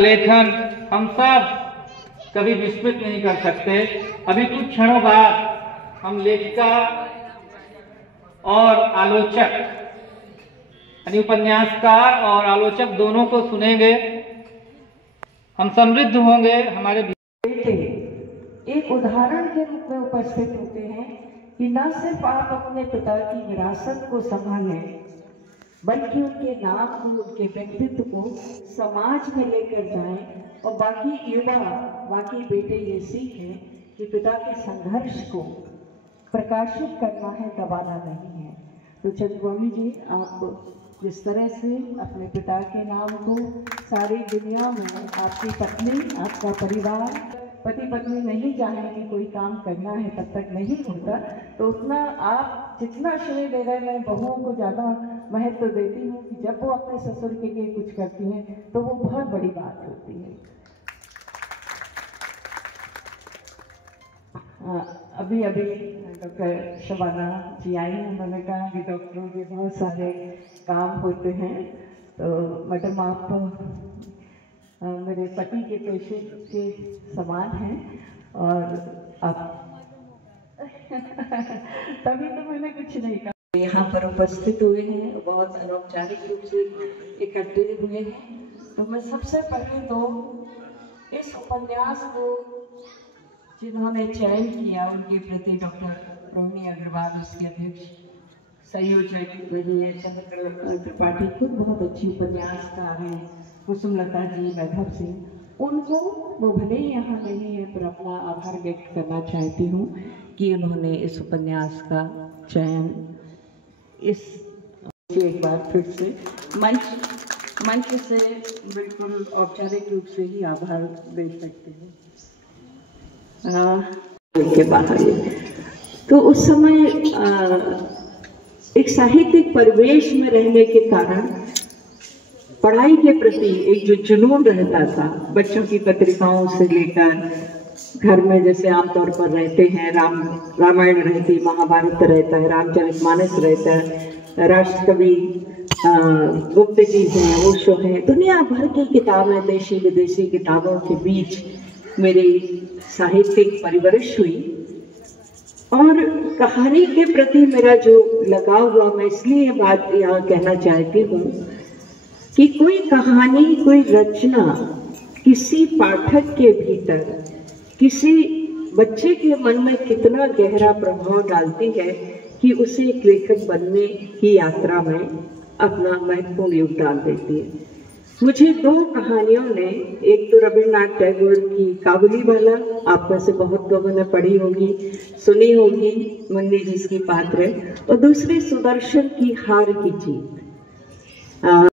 लेखन हम सब कभी विस्मृत नहीं कर सकते। अभी कुछ क्षणों बाद हम लेखिका और आलोचक यानी उपन्यासकार और आलोचक दोनों को सुनेंगे। हम समृद्ध होंगे। हमारे बेटे एक उदाहरण के रूप में उपस्थित होते हैं कि न सिर्फ आप अपने पिता की विरासत को संभालें, बल्कि उनके नाम को, उनके व्यक्तित्व को समाज में लेकर जाएं और बाकी युवा, बाकी बेटे ये सीखें कि पिता के संघर्ष को प्रकाशित करना है, दबाना नहीं है। तो चंद्रमौली जी, आप जिस तरह से अपने पिता के नाम को सारी दुनिया में, आपकी पत्नी, आपका परिवार, पति पत्नी नहीं चाहेंगे कोई काम करना है तब तक नहीं होता, तो उतना आप जितना श्रेय दे रहे हैं, मैं बहुओं को ज़्यादा महत्व देती हूँ कि जब वो अपने ससुर के लिए कुछ करती हैं तो वो बहुत बड़ी बात होती है। अभी अभी डॉक्टर शबाना जी आई, उन्होंने कहा कि डॉक्टरों के बहुत सारे काम होते हैं। तो मैडम, आप मेरे पति के पेशे के समान हैं और आप तभी तो मैंने कुछ नहीं कहा। यहाँ पर उपस्थित हुए हैं, बहुत अनौपचारिक रूप से इकट्ठे हुए हैं। तो मैं सबसे पहले तो इस उपन्यास को जिन्होंने चयन किया उनके प्रति डॉक्टर रोहिणी अग्रवाल, उसके अध्यक्ष संयोजक रही है, चंद्र त्रिपाठी, खुद बहुत अच्छी उपन्यासकार हैं, कुसुमलता जी, मैधव सिंह, उनको वो भले ही यहाँ नहीं है पर अपना आभार व्यक्त करना चाहती हूँ कि उन्होंने इस उपन्यास का चयन इस एक बार फिर से मंच से बिल्कुल औपचारिक रूप से ही आभार दे सकते हैं। के बाहर तो उस समय एक साहित्यिक परिवेश में रहने के कारण पढ़ाई के प्रति एक जो जुनून रहता था, बच्चों की पत्रिकाओं से लेकर घर में जैसे आमतौर पर रहते हैं, रामायण रहती, महाभारत रहता है, रामचरितमानस रहता है, राष्ट्रकवि गुप्त जी हैं, ओशो हैं, दुनिया भर की किताबें, देशी विदेशी किताबों के बीच मेरी साहित्यिक परवरिश हुई और कहानी के प्रति मेरा जो लगाव हुआ, मैं इसलिए ये बात यहाँ कहना चाहती हूँ कि कोई कहानी, कोई रचना किसी पाठक के भीतर, किसी बच्चे के मन में कितना गहरा प्रभाव डालती है कि उसे एक लेखक बनने की यात्रा में अपना महत्वपूर्ण योगदान देती है। मुझे दो कहानियों ने, एक तो रविन्द्रनाथ टैगोर की काबुलीवाला, आप में से बहुत लोगों ने पढ़ी होगी, सुनी होगी, मुन्नी जिसकी पात्र है, और दूसरी सुदर्शन की हार की जीत।